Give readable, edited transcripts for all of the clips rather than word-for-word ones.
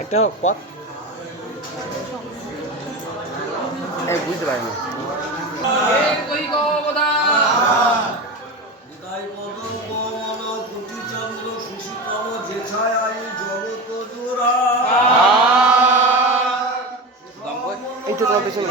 একটা পথ বুঝতে পারিনি। এইটা তোমার পেছনে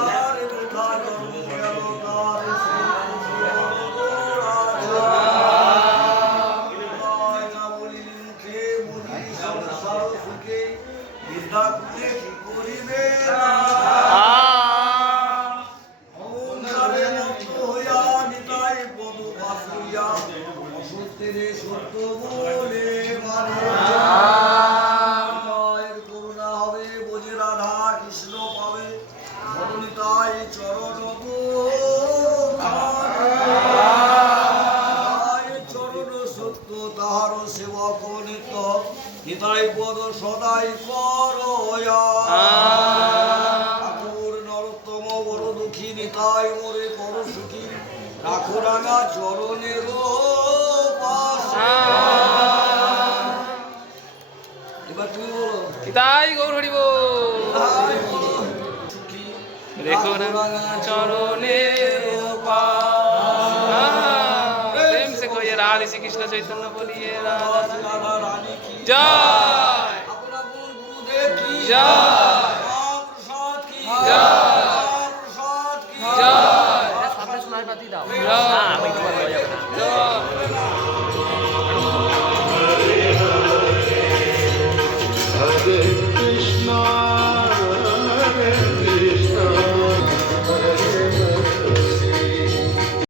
করুণা হবে বোঝে রাধা কৃষ্ণ পাবে ভবনিতাই চরণ চরণ সত্য তাহার সেবক নিত নিতাই পদ সদাই ঠাকুর নরোত্তম বড় দুঃখী নিতাই মোরে বড় সুখী রাখো রাঙা চরণের এবার তুমি বলো তাই গৌর হরিব রেখো রাঙা চরণে প্রেম সে কইয়ে রাধে শ্রী কৃষ্ণ চৈতন্য বলিয়ে রাধা জয় আপনার গুরুদেব কি জয়।